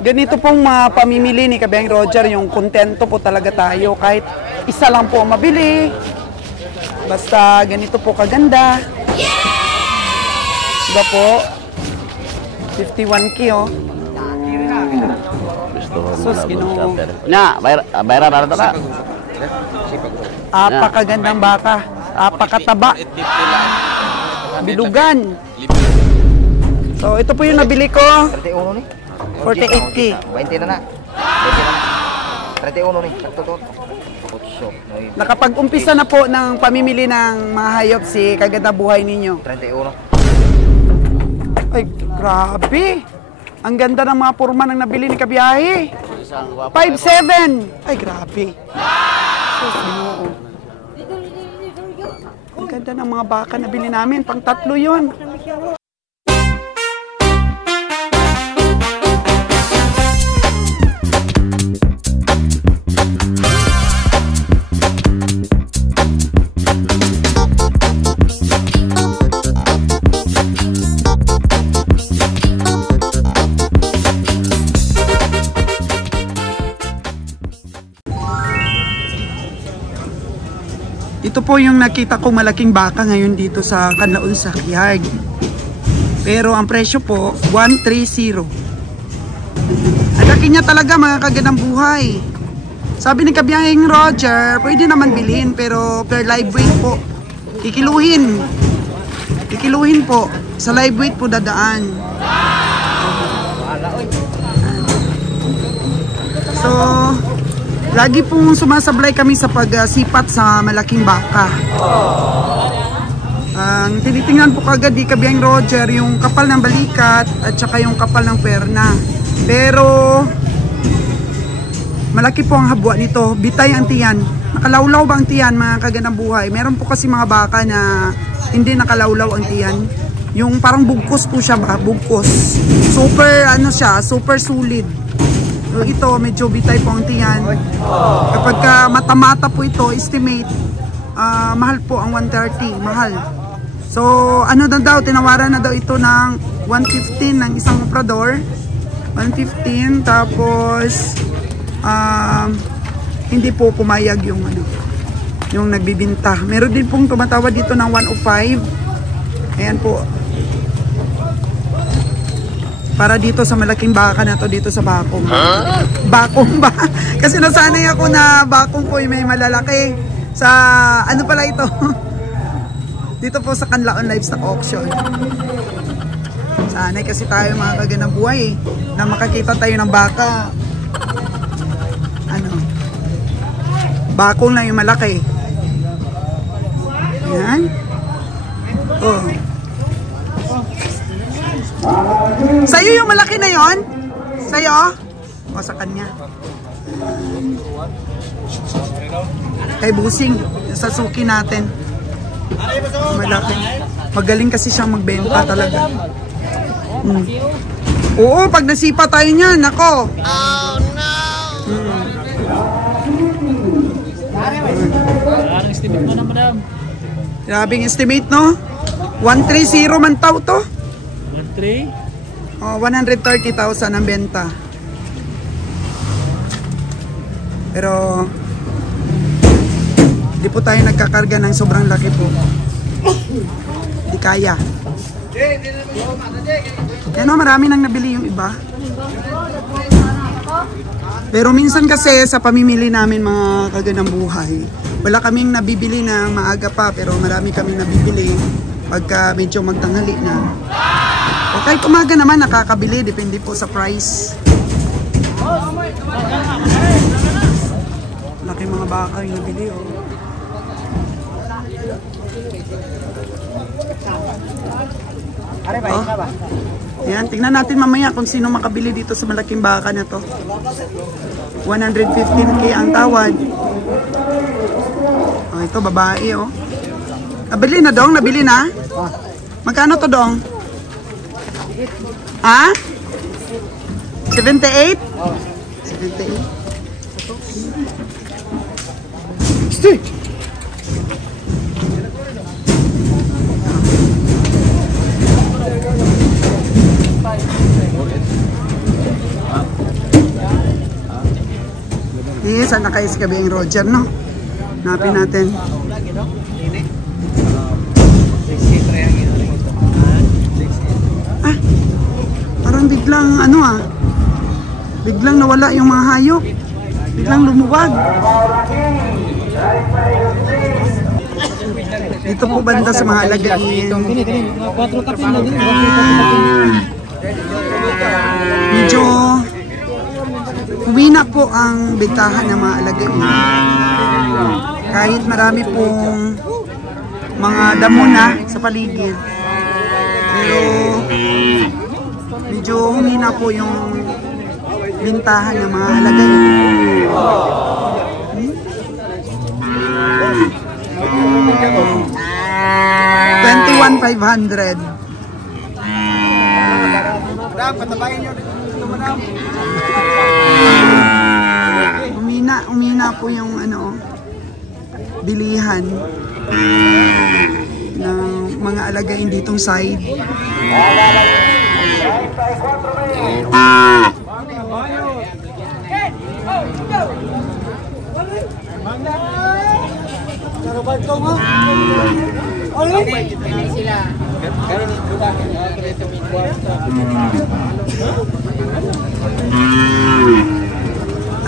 ganito pong pamimili ni Kabeng Roger, yung kontento po talaga tayo. Kahit isa lang po mabili. Basta ganito po kaganda. Diba po? 51K oh. Sus, ginoo. Na, bayaran na ito na. Apakagandang baka. Apakataba. Bilugan. So, ito po yung nabili ko. 31 nih. 48K. 20 na na. 31 nih. Nakapag-umpisa na po ng pamimili ng mga hayop si Kaganda Buhay ninyo. 31. Ay, grabe. Ang ganda ng mga purma ng nabili ni Kabiyahe. 5'7". Ay, grabe. Sus, ginoo. Ang ganda ng mga baka na bili namin. Pang 3 yun. Ito po yung nakita ko malaking baka ngayon dito sa Canlaon Stockyard. Pero ang presyo po, 130. Ang laki niya talaga mga Kagandang Buhay. Sabi ni Kabiyaheng Roger, pwede naman bilhin pero per live weight po. Kikiluhin. Kikiluhin po. Sa live weight po dadaan. So, lagi pong sumasablay kami sa pagsipat sa malaking baka. Ang tinitingnan po kagad di Kabiyaheng Roger yung kapal ng balikat at saka yung kapal ng perna. Pero malaki po ang habwa nito. Bitay ang tiyan. Nakalawlaw ba ang tiyan mga Kagandang Buhay? Meron po kasi mga baka na hindi nakalawlaw ang tiyan. Yung parang bugkos po siya ba? Bugkos. Super ano siya, super solid. Ito, medyo bitay po ang tiyan. Kapag mata-mata po ito, estimate, mahal po ang 130. Mahal. So, ano na daw, tinawaran na daw ito ng 115 ng isang comprador. 115, tapos, hindi po pumayag yung, yung nagbibinta. Meron din pong tumatawad dito ng 105. Ayan po. Para dito sa malaking baka na to, dito sa Bakong. Huh? Bakong ba? Kasi nasanay ako na Bakong po may malalaki. Sa, ano pala ito? Dito po sa Canlaon Livestock Auction. Sanay kasi tayo mga Kagandang Buhay na makakita tayo ng baka. Ano? Bakong lang yung malaki. Yan. Oh. Sa'yo yung malaki na yon? Sa'yo? O sa kanya? Kay Busing, sa suki natin. Malaki. Magaling kasi siyang magbenta talaga. Oo, pag nasipa tayo niyan, ako. Oh no! Parang estimate mo na, madam. Grabing estimate, no? 130 man tao to. 130? Oh, 130,000 ang benta. Pero di po tayo nagkakarga ng sobrang laki po. Di kaya. Yan o, marami nang nabili yung iba. Pero minsan kasi sa pamimili namin mga Kagandang Buhay, wala kaming nabibili na maaga pa, pero marami kaming nabibili pagka medyo magtanghali na. O kahit umaga naman nakakabili, depende po sa price. Laki mga baka yung nabili oh. Oh. Yan, tingnan natin mamaya kung sino makabili dito sa malaking baka na to. 115K ang tawad. Oh, ito babae oh. Nabili na dong? Nabili na? Magkano to dong? Ha? 78? 78? Stick! Yes, saan na kayo si Kabiyang Roger, no? Hanapin natin. Ah, parang biglang biglang nawala yung mga hayop. Biglang lumuwag. Dito po banda sa mga alagain. Medyo humina po ang bentahan ng mga alagain. Kahit marami pong mga damo na sa paligid. Pero medyo humina po yung bentahan ng mga alagain. 21,500. Umina po yung bilihan ng mga alagain ditong side.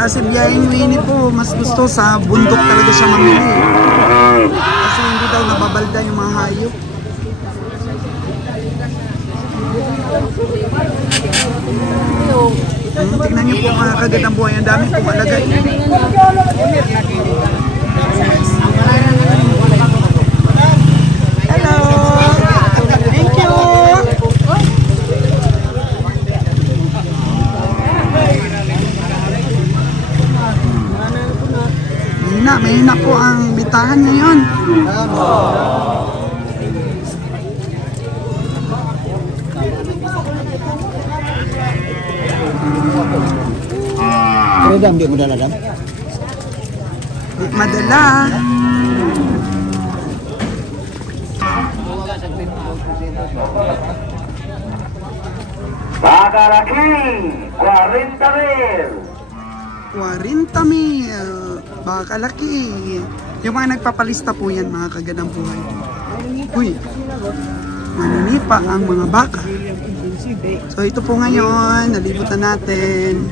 Si Biyaheng Winnie po, mas gusto sa bundok talaga siya mamili. Kasi hindi daw nababalda yung mga hayop. Tingnan niyo po mga kagandang buhay. Ang dami pong alagay. Hello! Thank you! Mahina po ang bitahan ngayon. Dam, di mo dala dam? Di madala. Bagalaki, 40,000. 40,000. Baka laki. Yung mga nagpapalista po yan, mga kagandang buhay. Uy, maninipa ang mga baka. So ito po ngayon, nalibutan natin.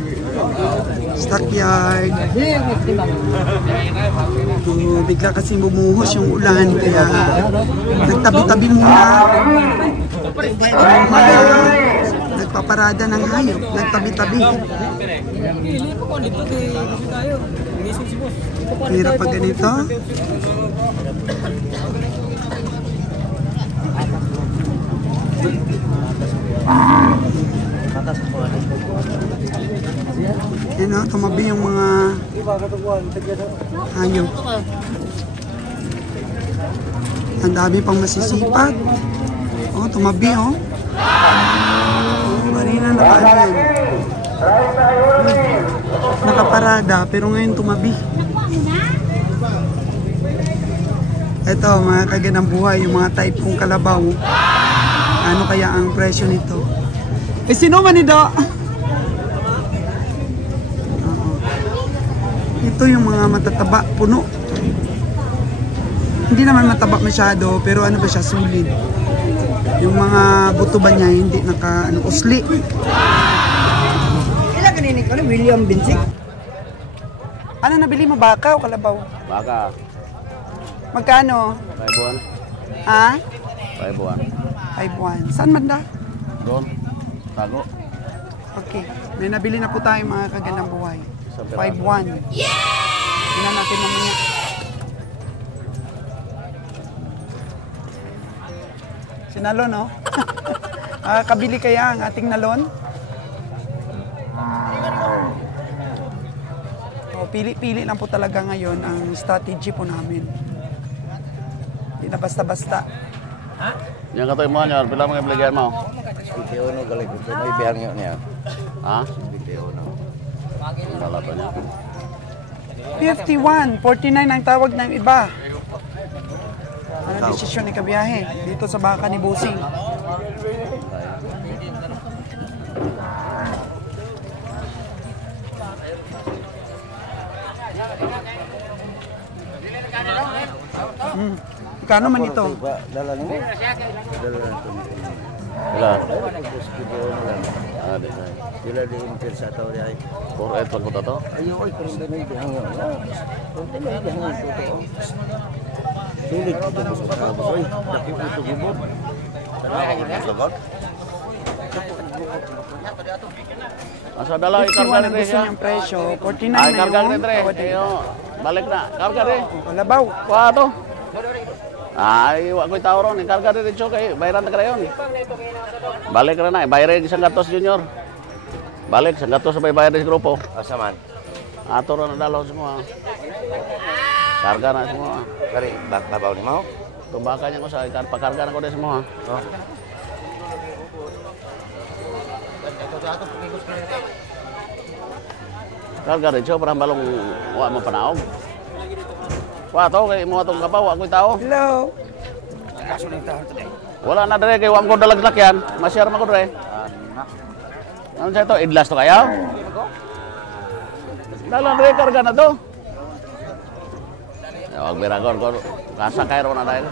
Stockyard. Bigla kasi bumuhos yung ulan, kaya nagtabi-tabi muna. Nagpaparada ng hayop, nagtabi-tabi. Hirap pag ganito. Yan o, tumabi yung mga hayop. Ang dami pang masisipag. O, tumabi o. Marina na ba yan? Nakaparada, pero ngayon tumabi. Ito, mga kagandang buhay, yung mga type kong kalabaw. Ano kaya ang presyo nito? Sino man ito? Ito yung mga matataba, puno. Hindi naman mataba masyado, pero ano ba siya, sulit. Yung mga buto ba niya, hindi usli. Ilan kaninig ko, William Binsik? Ano nabili mo, baka o kalabaw? Baka. Magkano? 5 buwan. Ha? 5 buwan. 5-1. Saan banda? Doon. Tago. Okay. May nabili na po tayo mga kagandang buhay. 5-1. Tingnan natin mamaya. Sinalon, no? Kabili kaya ang ating nalon? Pili-pili lang po talaga ngayon ang strategy po namin. Hindi na basta-basta. Yang kata mo niya, pila mga belajar mo? Video no galing ko may bihang niya. Ha? Video no. Wala pa niya. 51, 49 ang tawag ng iba. Ano desisyon ni Kabiyahe dito sa baka ni Busing? Kano man ito? Dala nimo. Dala na to. Ilan? Tapos video na lang. Di ba? Sila di impir sa tao di ay. 4-8 pag punta to? Ayo oy karon din ay hangyo. Karon din ay hangyo to. Sulit ito mo sa kabos oy. Daki ito gibot. Lugod? Asa dala, ikarga 51 ang rin gusto siya. niyang presyo. 49 Ay, na karga yung rin rin. Ayo, balik na. Karga rin. Kalabaw. Kuha to. Ay, wa ko'y tao ron. Ikarga rin siya kay bayaran na yun. Balik rin na. Bayaran isang gatos, Junior. Balik, isang gatos sa bayar sa grupo. Asa man? Ato ron na dalaw semua. Karga na semua. Kari babaw ni mo. Tumbaka niya ko sa pakarga na ko din semua. Oh. Karga rin siya, parang balong wa mo panaog. Wa to, kay mo atong kapaw, wa ko'y tao. Hello. Wala na dire, kay wa mo dalag yan. Masyar mo ko dire. Ano siya to? Idlas to kayo? Dalang dire, karga na to. Wag biragor ko. Kasakay ro na dahil.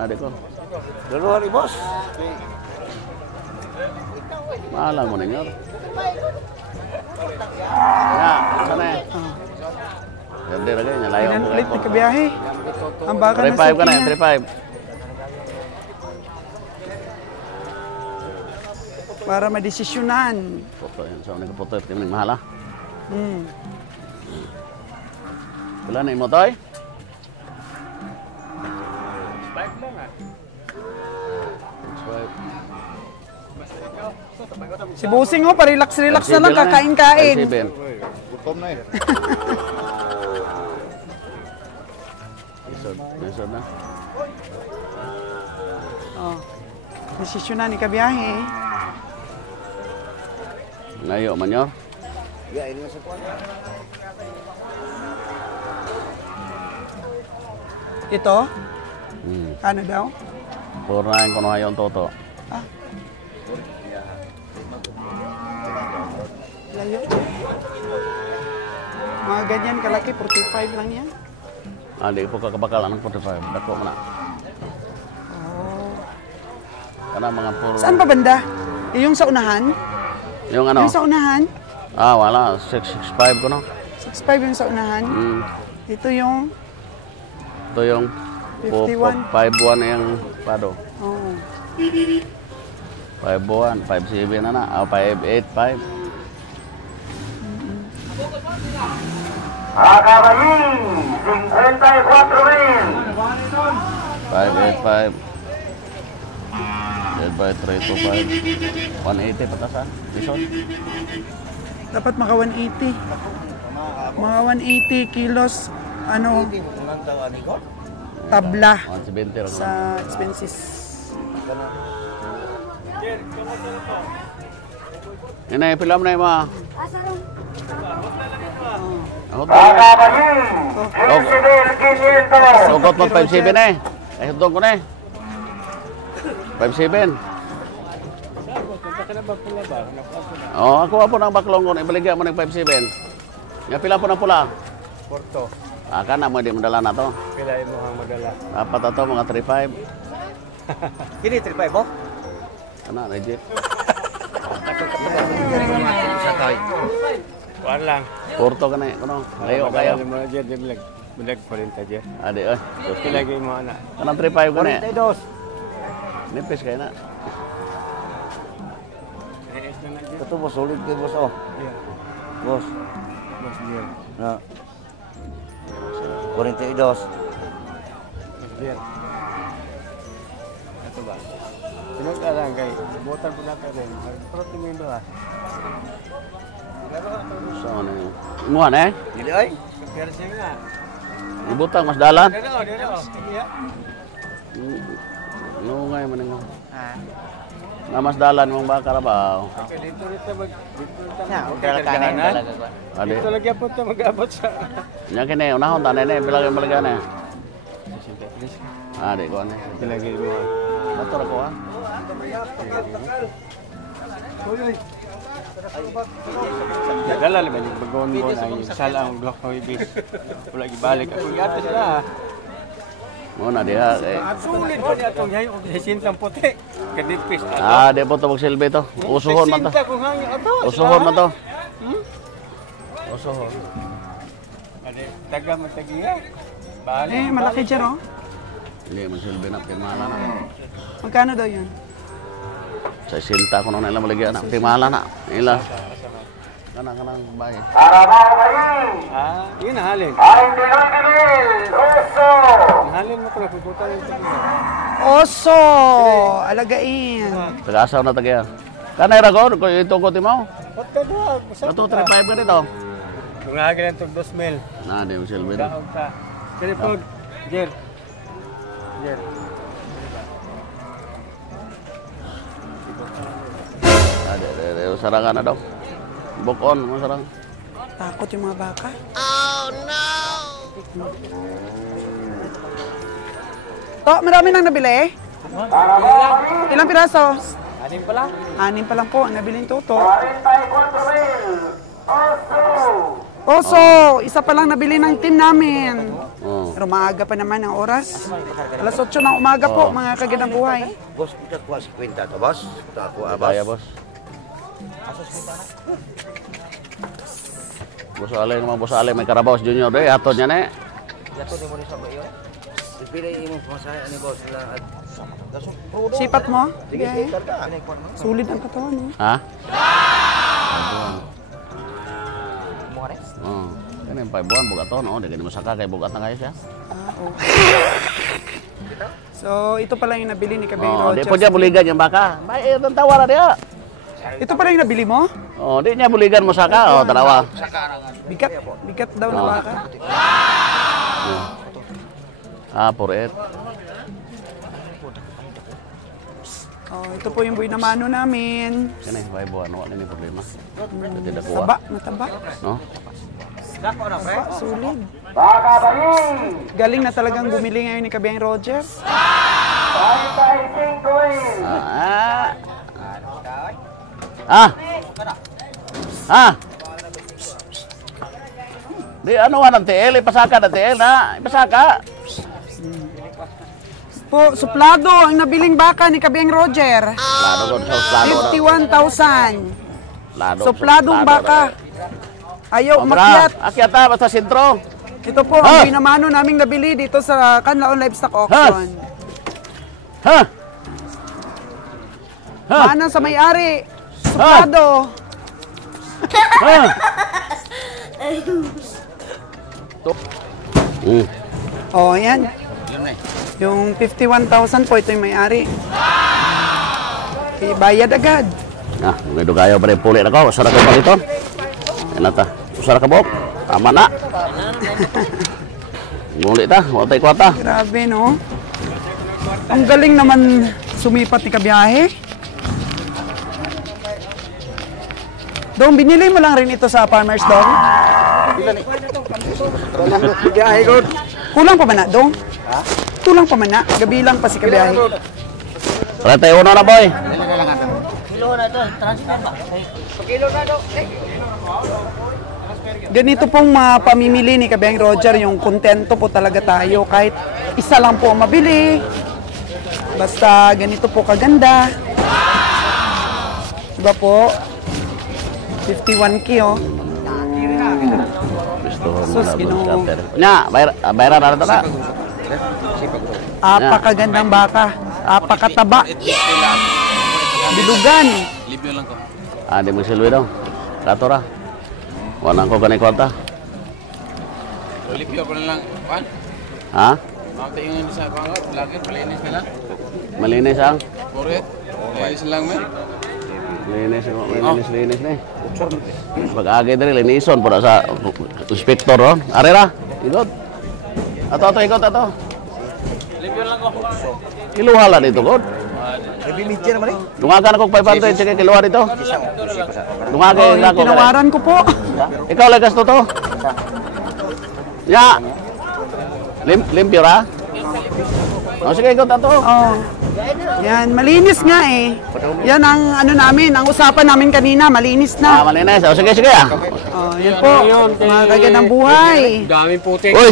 Adik ko. Dalawa ni boss. Malang mo ninyo. Ya, sana eh. Ganda na ganyan, layo Ilan ko. ulit ni kabiyahe? Ang baka na 3-5 ka na, niya. 3-5. Para madesisyonan. Foto yan, so nagkapoto yung timing mahal ha. Wala na yung motoy? Si Busing oh, pa-relax-relax na lang, kakain-kain. Gutom na eh. Isod na. Oh. Desisyonan ni kabiyahe. Ngayo man yun. Ya ini sa kuan. Ito, ano daw? Purnahin ko na yung toto. Layo. Mga ganyan kalaki, 45 lang yan. Di po kakabakal ng 45. Dako mo na. Oh. Kana mga puro... Saan pa banda? Yung sa unahan? Yung ano? Yung sa unahan? Wala. 665 ko no. 65 yung sa unahan. Ito yung... Ito yung 51. 5-1 yung pado. Oh. 5-1, 5-7 na na. 5-8-5. Akabayin, 54,000. 5-8-5. Dead by 3-2-5. 180 patasan. Lison. Dapat maka 180. Mga 180 kilos, ano, tabla 170 ron. sa expenses. Inay, pila mo na yung mga... Akabayin, 15,500. Sugot mo 5-7 eh. Ay, hutong ko na eh. 5-7. Ako po ng baklong ko. Ibaligyan mo ng 5-7. Nga pila po ng pula? Porto. Kana mo, di madala na to. Pila mo ang madala. Dapat na to, mga 3-5. Kini 35 mo? Kana, legit. Sakay. Kuan lang. Porto ka na eh. Kuno, layo kayo. Mo diyan bilag. Bilag 40 diyan. Adi, oy. Kilagay mo ana. Kanang 3-5 ka na eh. 42. Nipis kayo na. Ito mo solid kay boss oh. Boss. Mas beer. Na. 42. Mas beer. Ito ba? Sinag-alang kay butan po natin rin. Protein mo yun ah. So, ano yun? Imuhan eh. Dili ay. Pero siya nga. Ibutang, mas dalan. Dito. Nungay mo nang na mas dalan mong baka rabaw. Dito mag... Adi. Dito lagi po ito mag-abot sa... Nya kini unahon tanay na pila kay balagan eh. Adi ko ani. Lagi mo. Motor ko ha. Dala naman yung bagon mo na yung sala ang block ng ibis. Wala gibalik. Ako gata sila. Muna diha. Sulit ko niya itong yayo. Sisintang puti. Kanipis. Di po ito magsilbi ito. Usuhon man to. Sisinta kung hangyo ito. Usuhon man to. Usuhon. Ade, taga magtagiya. Bali. Malaki dyan, oh. Hindi, magsilbi na. Timala na. Magkano daw yun? Sa sinta ko nung nila maligyan na. Timala na. Ila. Kanang bahay. Yun nahalin. Ay, Pinoy Oso! Nahalin mo ko na pupunta yung tagiya. Oso! Alagain. Taga-asaw na tagayan. Kanay ragon, kung ito ko timaw. Ba't ka doon? Ito, 3.5 ka dito. Kung hagin itong 2,000. Di magsilbi na. Daog ka. Kaya po, Jer. Jer. Sarangan na daw. Bukon, masarang. Takot yung mga baka. To, marami nang nabili. Ilang piraso? 6 pa lang. 6 pa lang po ang nabiling toto. 44,000 Oso! Oso! Isa pa lang nabili ng team namin. Oh. Pero maaga pa naman ang oras. Alas 8 ng umaga po, mga kagandang buhay. Boss, kita kuha 50 to, boss. Kita kuha, boss. Baya, boss. Boss Ale naman, Boss Ale. May Karabaos Junior. Hatod niya na eh. Ipilay mo masaya ni boss lang. Sipat mo? Okay. Sulit ang katawan, eh. Ha? Oh. Kan yung 5 buwan, bugat to, no? Di ka masaka kay bugat na kayo siya. So, ito pala yung nabili ni Kabeng Di Roger. po niya buligan yung baka. May itong tawara niya. Ito pala yung nabili mo? Di niya buligan mo saka. Tarawa. Bigat. Bigat daw na baka. Purit. Ito po yung buhay na mano namin. Kani, 5 buwan. Wala ni problema. Tidak kuha. Taba, mataba. No? Taba, sulit. Baka Bayin! Galing na talagang bumili ngayon ni Kabeng Roger. 45,000 Di ano nga ng TL, ipasaka ng TL na. Ipasaka. Po, suplado ang nabiling baka ni Kabeng Roger. Lado ko sa plano. 51,000. Lado. Supladong baka. Ayaw umakyat. Akyat ta, basta sentro. Ito po ang binamano naming nabili dito sa Canlaon Livestock Auction. Ha? Mana sa may-ari. Suplado. Ha? Oh, yan. Yung 51,000 po, ito yung may-ari. Bayad agad. May dugayo pa rin puli na ko. Usara ka pa dito. Yan na ta. Usara ka buhok. Tama na. Ngulit ta. Watay kwata. Grabe, no? Ang galing naman sumipat ni Kabiyahe. Dong, binili mo lang rin ito sa Farmers Dong? Biyahe ko. Kulang pa man na, Dong? Kulang pa man na. Gabi lang pa si Kabiyahe. 31 na, boy. Ganito pong pamimili ni Kabeng Roger, yung kontento po talaga tayo. Kahit isa lang po ang mabili. Basta ganito po kaganda. Diba po? 51K, oh. Sus, Ginoo. Nya, bayaran na ito na. Apakagandang baka. Apakataba. Bilugan. Di mo silwi daw. Katora. Wala ko ganay kwanta. Lipyo ko na lang, Juan. Ha? Makita yung sa pangat, lagi, malinis na lang. Malinis ang? Purit, malinis lang, man. Linis na eh. Pag-agay na rin, linison po na sa inspector, no? Arera, ikot. Ato, ikot. Lipyo lang ako. Kiluhala dito, God. Sabi media naman eh. Dungagan ako 500, sige, kiluha dito. Dungagan ako. Tinawaran ko po. Ikaw, lagas to. Ya. Limpyo ra? Sige, ikot ato. Oh. Yan, malinis nga eh. Yan ang ano namin, ang usapan namin kanina, malinis Ah, na. malinis. O, sige, sige ah. Oh, yan po, mga kagandang buhay. Daming putik. Uy!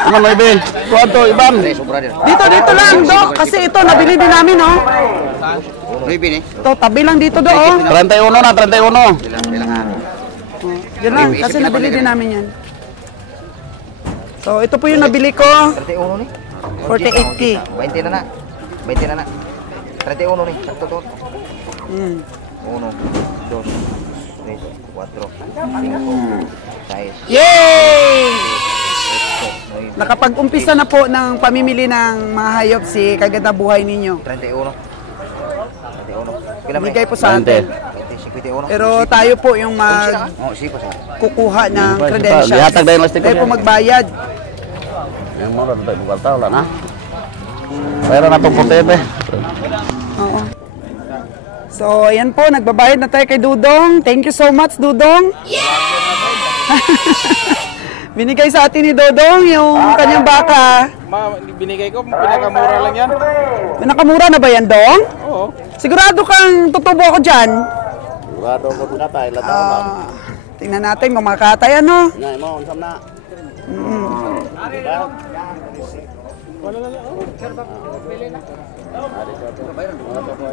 Ano may bin? Kuwanto, Iban? Dito lang, do. Kasi ito, nabili din namin, oh. Ito, tabi lang dito, do, oh. 31 na, 31. Yan lang, kasi nabili din namin yan. So, ito po yung nabili ko. 31 ni. 48K. 20 na na. 20 na na. 31 ni. Sakto to. Mm. 1, 2, 3, 4, 5, 6, Yay! 7, 8, Nakapag-umpisa na po ng pamimili ng mga hayop si Kaganda Buhay ninyo. 31. 31. Bigay po sa atin. 51. Pero tayo po yung Oh, sipa sa. magkukuha ng Dihatag credentials. na yung lastik ko Tayo po niya. magbayad. Yung mga ito, yung kwarta, wala na. Pero na itong puti, eh. Oo. So, ayan po, nagbabayad na tayo kay Dudong. Thank you so much, Dudong. Binigay sa atin ni Dodong yung kanyang baka. Binigay ko, pinakamura lang yan. Nakamura na ba yan, Dong? Oo. Sigurado kang tutubo ako dyan. Sigurado ko katay, lataw lang. Tingnan natin kung makatay, ano? Ngay mo, unsam na.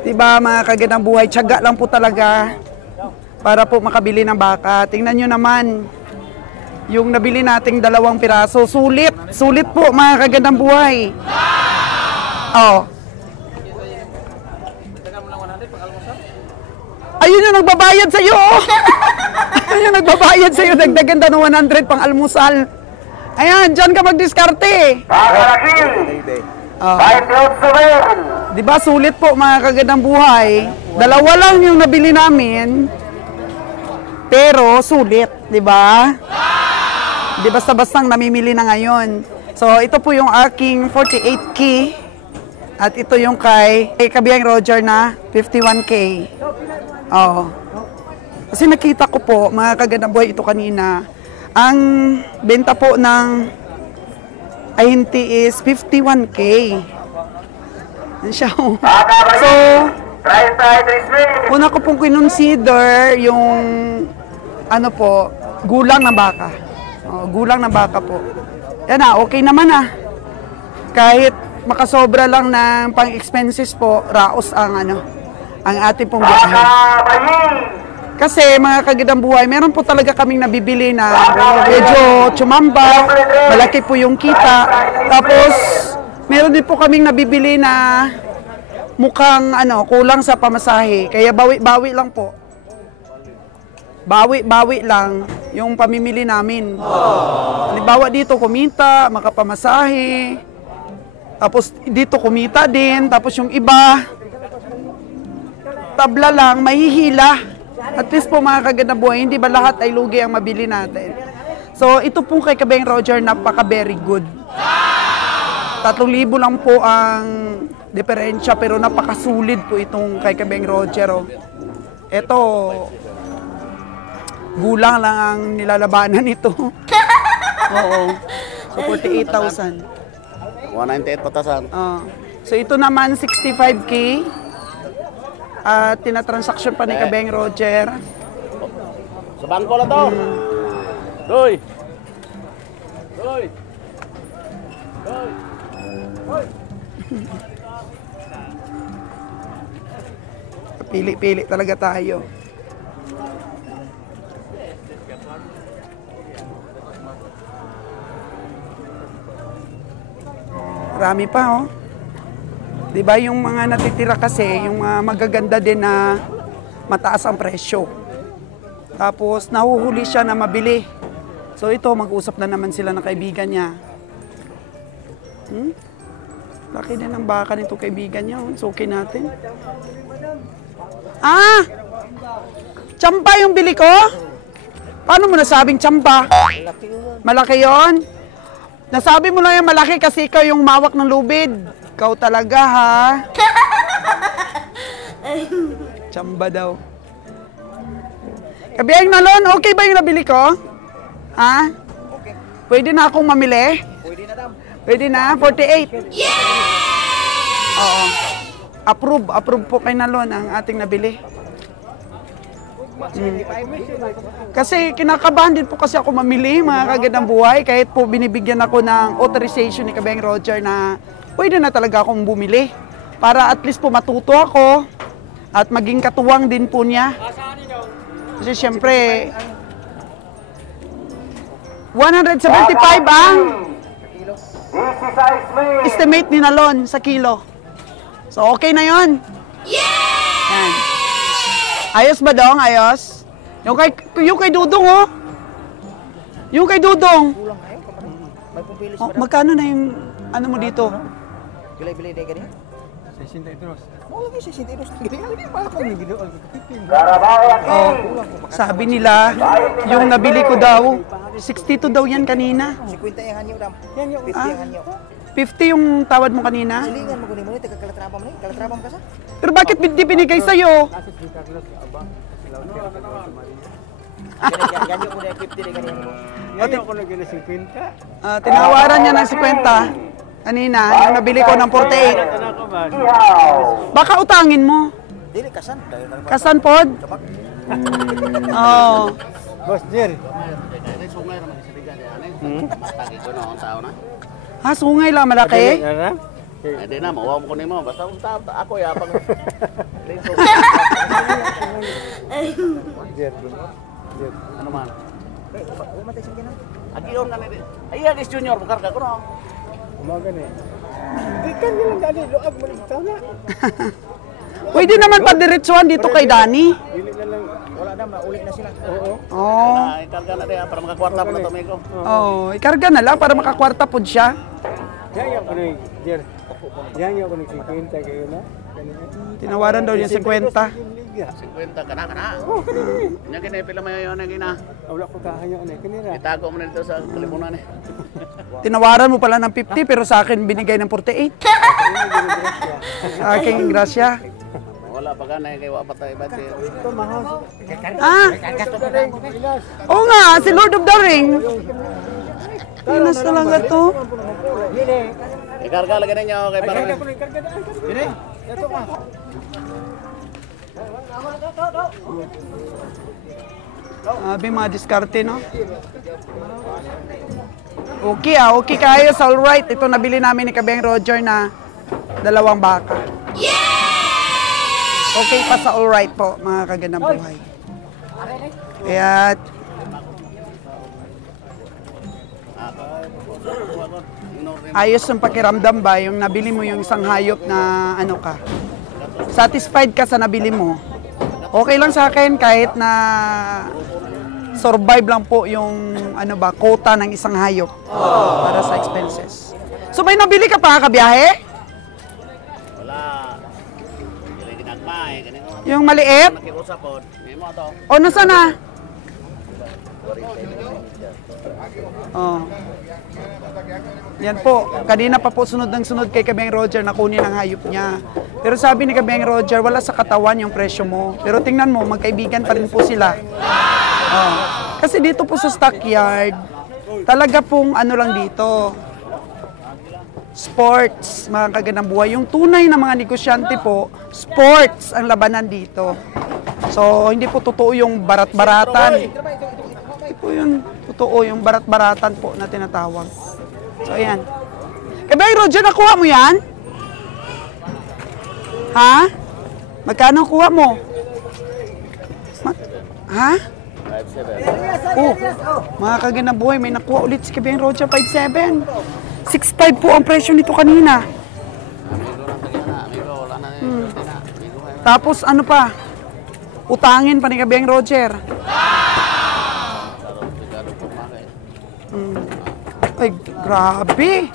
Diba, mga kagandang buhay, tiyaga lang po talaga para po makabili ng baka. Tingnan nyo naman, yung nabili nating 2 piraso, sulit. Sulit po, mga kagandang buhay. Oh. Ayun yung nagbabayad sa'yo, oh. Ayun yung nagbabayad sa'yo, dagdagan ng 100 pang almusal. Ayan, dyan ka magdiskarte. Kakalakil. Oh. 28 Di ba sulit po, mga kagandang buhay? 2 lang yung nabili namin. Pero sulit, di ba? Di basta-bastang namimili na ngayon. So ito po yung aking 48K. At ito yung kay Kabiyang Roger na 51K. Oo. Kasi nakita ko po, mga kagandang buhay, ito kanina. Ang benta po ng ahinti is 51K. Yan siya. Oh. So, una ko pong kinonsider yung ano po, gulang ng baka. Oh, gulang ng baka po. Yan na, okay naman ah. Kahit makasobra lang ng pang-expenses po, raos ang ano, ang ating pong biyahe. Kasi mga kagandang buhay, meron po talaga kaming nabibili na medyo tsumamba, malaki po yung kita. Tapos, meron din po kaming nabibili na mukhang ano, kulang sa pamasahe. Kaya bawi-bawi lang po. Bawi-bawi lang yung pamimili namin. Halimbawa dito kumita, makapamasahe. Tapos dito kumita din. Tapos yung iba, tabla lang, mahihila. At least po mga kagandang buhay, hindi ba lahat ay lugi ang mabili natin? So ito pong kay Kabeng Roger, napaka very good. 3,000 lang po ang diferensya, pero napakasulit po itong kay Kabeng Roger. Oh. Ito, gulang lang ang nilalabanan nito. Oo. So 48,000. 198 patasan. So ito naman 65K. At tinatransaksyon pa ni Kabeng Roger. Sa bangko na to. Doy. Doy. Doy. Pili-pili talaga tayo. Marami pa, oh. Diba yung mga natitira kasi, yung mga magaganda din na mataas ang presyo. Tapos nahuhuli siya na mabili. So ito, mag-usap na naman sila ng kaibigan niya. Laki din ang baka nito kaibigan niya. Suki natin. Ah! Tsampa yung bili ko? Paano mo nasabing tsampa? Malaki yun? Nasabi mo lang yung malaki kasi ikaw yung mawak ng lubid. Ikaw talaga, ha? Tsamba daw. Kabiyang Nalon, okay ba yung nabili ko? Ha? Okay. Pwede na akong mamili? Pwede na dam. Pwede na? 48? Yeah! Oo. Approve po kay Nalon ang ating nabili. Kasi kinakabahan din po kasi ako mamili, mga kagandang buhay, kahit po binibigyan ako ng authorization ni Kabeng Roger na pwede na talaga akong bumili. Para at least po matuto ako at maging katuwang din po niya. Kasi syempre, 175 ang estimate ni Nalon sa kilo. So okay na yon. Yan. Ayos ba dong? Ayos? Yung kay Dudong, oh. Yung kay Dudong. Oh, magkano na yung ano mo dito? Bilay-bilay dahil ganyan? 62. Oo, lagi 62. Ganyan, para kami ginoon. Oh, sabi nila, yung nabili ko daw, 62 daw yan kanina. 50 yung hanyo, dam. 50 yung hanyo. 50 yung tawad mo kanina. Silingan mo kunin mo ni, taga-kalatrapam ni. Kalatrapam ka sa? Pero bakit hindi binigay sa'yo? Ganyan ko na 50 na ganyan. Ngayon ako nag 50. Tinawaran niya ng 50 kanina, yung nabili ko ng 48. Anak ko ba? Baka utangin mo. Dili, kasan. Kasan pod? Oo. Boss Jer. Matagi ko na ang tao na. Ha, sungay lang malaki? Ano? Hindi na, mawawag ko nimo. Basta ako yapang. Jer. Ano man? Umatay siya ganyan. Agiyon ka na rin. Ay, agis junior, bukarga ko na. Umaga na eh. Di ka nilang dali, loag mo rin tama. Pwede naman padiretsuhan dito kay Dani. Dili na lang. Wala na, maulit na sila. Oo. Oo. Ikarga na rin para makakwarta po na ito, Miko. Oh, ikarga na lang para makakwarta pod siya. Yan ako na Jer. Yan ako nag 50 kayo na. Tinawaran daw niya 50. 50 ka na. Oh, kanina. Nya kinay pila mayo yon ang gina. Wala ko kahanyo na kanina. Itago mo na dito sa kalimunan eh. Tinawaran mo pala ng 50 pero sa akin binigay ng 48. Sa aking grasya. Wala pa ka na kay wa patay bati. Ito mahal. Ah, oo nga, si Lord of the Ring. Pinas talaga to. Ikarga lagi ninyo kay para. Abi mga diskarte, no? Okay okay kayo, sa alright. Ito nabili namin ni Kabeng Roger na 2 baka. Okay pa sa alright po, mga kagandang buhay. Kaya, ayos yung pakiramdam ba, yung nabili mo yung isang hayop na ano ka. Satisfied ka sa nabili mo. Okay lang sa akin kahit na survive lang po yung ano ba, quota ng isang hayop para sa expenses. So may nabili ka pa kabiyahe? Wala. Dili ginagmay kani ko. Yung maliit? Nakiusap pod. Nimo to. O nasa na? Oh. Yan po, kanina pa po sunod ng sunod kay Kabeng Roger na kunin ang hayop niya. Pero sabi ni Kabeng Roger, wala sa katawan yung presyo mo. Pero tingnan mo, magkaibigan pa rin po sila. Oh. Kasi dito po sa stockyard, talaga pong ano lang dito, sports, mga kagandang buhay. Yung tunay na mga negosyante po, sports ang labanan dito. So, hindi po totoo yung barat-baratan. Hindi po yun totoo yung barat-baratan po na tinatawag. So, ayan. Kabeng Roger, nakuha mo yan? Ha? Magkano kuha mo? Ha? 57. Oh, mga kagandang buhay, may nakuha ulit si Kabeng Roger, 5.7. 6.5 po ang presyo nito kanina. Amigo lang tagay na. Amigo wala na ni na. Amigo ay. Tapos ano pa? Utangin pa ni Kabeng Roger. Sigado po makay. Ay, grabe.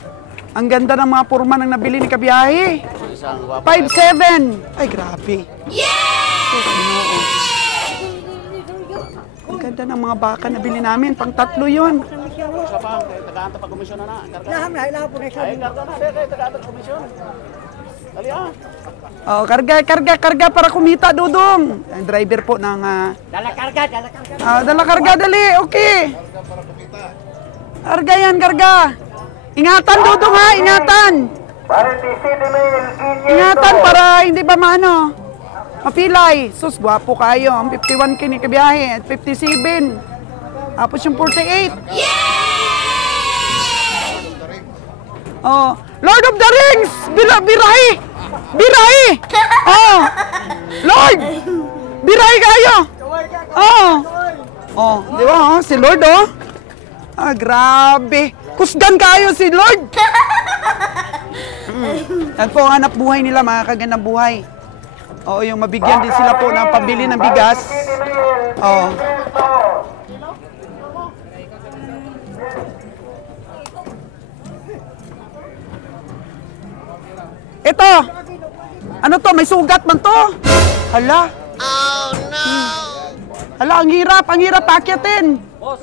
Ang ganda ng mga purma ng nabili ni Kabiyahe. Isang guwapo. 5.7. Ay, grabe. Ang ganda ng mga baka na bili namin. Pang 3 yun. Sa pa kay tagaan ta pa komisyon na. Karga. Ay karga na kay tagaan ta komisyon. Dali ah. Oh, karga para kumita, Dudong. Ang driver po ng... Dala karga. dala karga, dali. Okay. Karga yan, karga. Ingatan, Dudong ha, ingatan. 47 mil, 500. Ingatan para hindi ba maano. Mapilay. Sus, gwapo kayo. Ang 51 kinikabiyahe at 57. Tapos yung 48. Oh, Lord of the Rings! Birahi! Birahi! Oh! Lord! Birahi kayo! Oh! Oh, di ba? Oh, si Lord, oh. Ah, grabe. Kusgan kayo si Lord. Yan po ang hanap buhay nila, mga kagandang buhay. Oo, yung mabigyan din sila po ng pambili ng bigas. Oo. Ito. Ano to? May sugat man to. Hala. Oh, no. Hala, ang hirap pakyatin. Boss,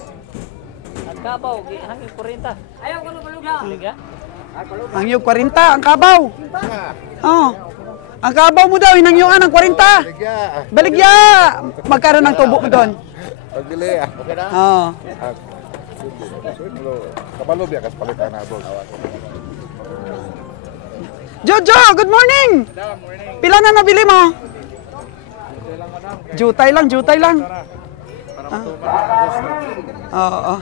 ang kabaw, hangin 40. Ayaw ko na balugha. Liga? Ang yung 40, ang kabaw. Oh. Ang kabaw mo daw, hinangyuan ng 40. Baligya. Magkaroon ng tubo mo doon. Pagbili ah. Okay na? Oo. Kabalo biya kas palitan na boss. Jojo, good morning. Pila na nabili mo? Jutay lang. Oo.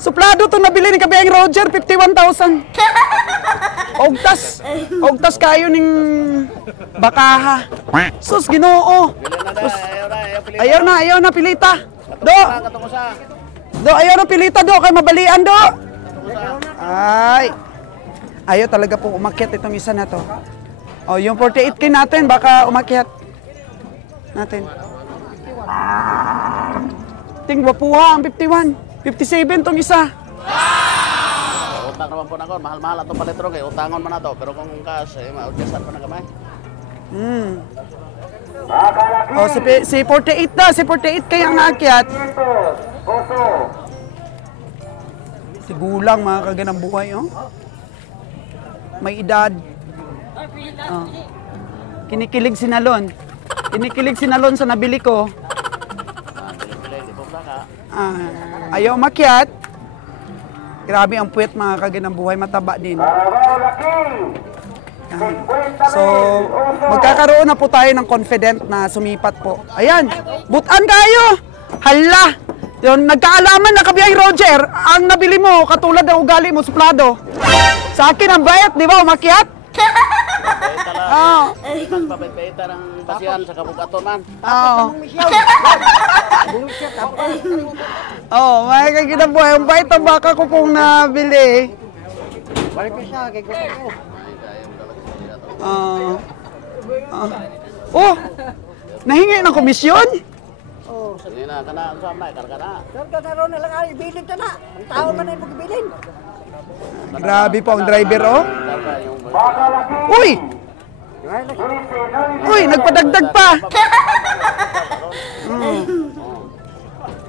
Suplado to nabili ni Kabiyang Roger, 51,000. Ogtas kayo ning bakaha. Sus, Ginoo. Sus. Ayaw na pilita. Do, ayaw na pilita do, kay mabalian do. Ay. Ayaw talaga po umakyat itong isa na to. O, yung 48K natin, baka umakyat natin. Tingwa puha ang 51. 57 tong isa. Utang naman po na ko. Mahal-mahal atong palitro kay utangon man nato. Pero kung cash, maudyasan pa na kamay. O, si 48 na. Si 48 kaya ang aakyat. Si Gulang, mga kaganang buhay, oh. May edad. Oh. Kinikilig sinalon sa nabili ko. Ayaw makyat. Grabe ang puwet, mga kaganang buhay, mataba din. So, magkakaroon na po tayo ng confident na sumipat po. Ayan, butan kayo. Hala, yun, nagkaalaman na Kabiyang Roger, ang nabili mo, katulad ng ugali mo, suplado. Sa akin ang bayat, di ba, umakyat? Oo. Magpapayta ng basihan sa kabugaton man. Oo. Oo, may kagina po, ang bayat ang baka ko pong nabili. Balik ko siya, kay ko. Oh, nahingi ng komisyon? Sige na, kana, saan na, karga na. Karga na lang ay bilin ta na. Ang tao man ay magbilin. Grabe po ang driver, oh. Karga yung... Uy! Uy, nagpadagdag pa.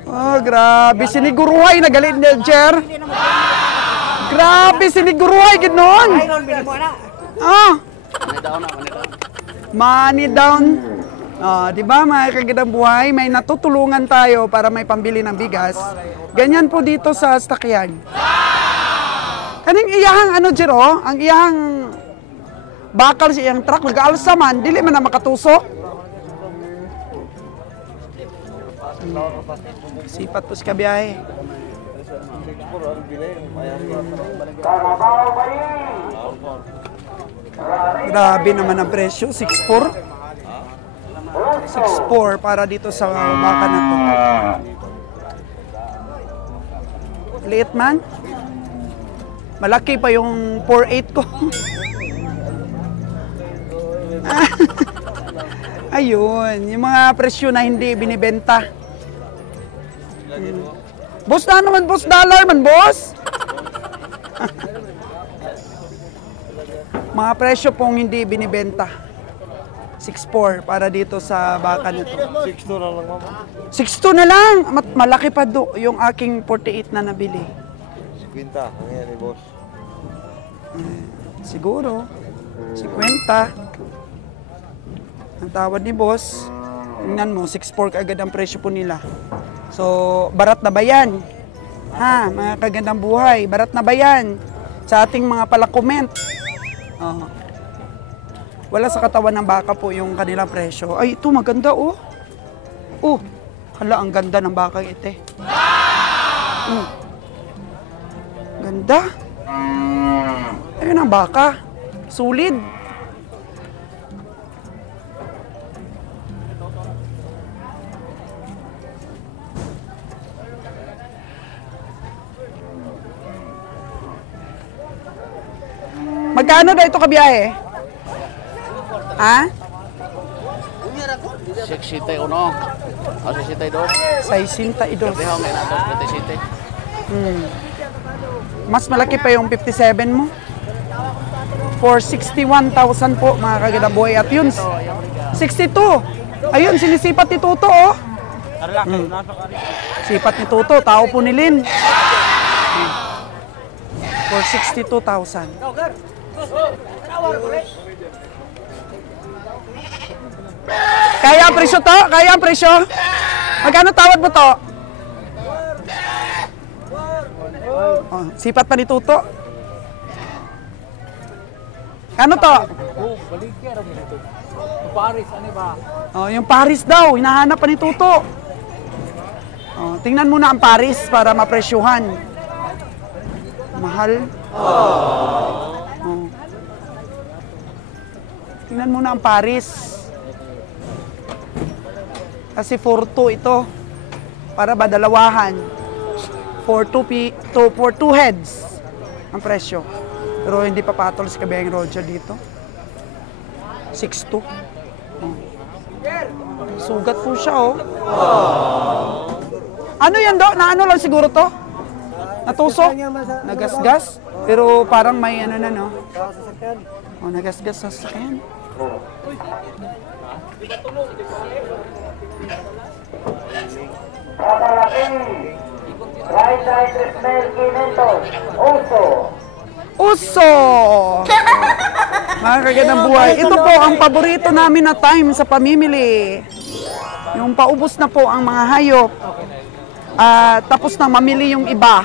Oh, grabe. Siniguruhay na galit niya, Jer. Grabe, siniguruhay, ganoon. Ayron, bilin mo na. Ah, Money down na, money down. money down. Di ba, mga kagandang buhay, may natutulungan tayo para may pambili ng bigas. Ganyan po dito sa stakyan. Kaning iyahang ano, Jero, ang iyahang bakal sa iyang truck, nag-aalsa man, dili man na makatusok. Sipat po si kabiyahe. Grabe naman ang presyo, 6.4. 6.4 para dito sa baka na to. Liit man. Malaki pa yung 4.8 ko. Ayun, yung mga presyo na hindi binibenta. Boss na naman, boss dollar man, boss. Mga presyo pong hindi binibenta. 6.4 para dito sa baka nito. 6'2 na lang mama. 6.2 na lang. Malaki pa do yung aking 48 na nabili. 50, ang yan ni boss. Siguro. 50. Ang tawad ni boss. Tingnan mo, 6.4 agad ang presyo po nila. So, barat na ba yan? Ha, mga kagandang buhay. Barat na ba yan? Sa ating mga pala-comment. Oh. Wala sa katawan ng baka po yung kanilang presyo. Ay, ito maganda oh. Oh, hala, ang ganda ng bakang ite. Ganda. Ayun ang baka. Sulit. Magkano na ito kabiyahe? Ha? 61. O 62. 62. Dihaw may nato 27. Mas malaki pa yung 57 mo. For 61,000 po mga kagandang buhay. At yun, 62. Ayun, sinisipat ni Tuto oh. Sipat ni Tuto, tao po ni Lin. For 62,000. Kaya ang presyo to? Kaya ang presyo? Magkano tawad mo to? Oh, sipat pa ni Tuto. Ano to? Oh, balik ka rin ito. Paris, ano ba? Oh, yung Paris daw, hinahanap pa ni Tuto. Oh, tingnan muna ang Paris para mapresyuhan. Mahal. Oh. Tingnan muna ang Paris. Kasi 4-2 ito. Para ba dalawahan? For 2 heads ang presyo. Pero hindi pa patol si Kabeng Roger dito. 6'2". Oh. Sugat po siya, oh. Ano yan, do? Na ano lang siguro to? Natusok? Nagasgas? Pero parang may ano na, no? Oh, nagasgas sa sasakyan. Uso! Mga kagandang buhay. Ito po ang paborito namin na time sa pamimili. Yung paubos na po ang mga hayop. Tapos na mamili yung iba.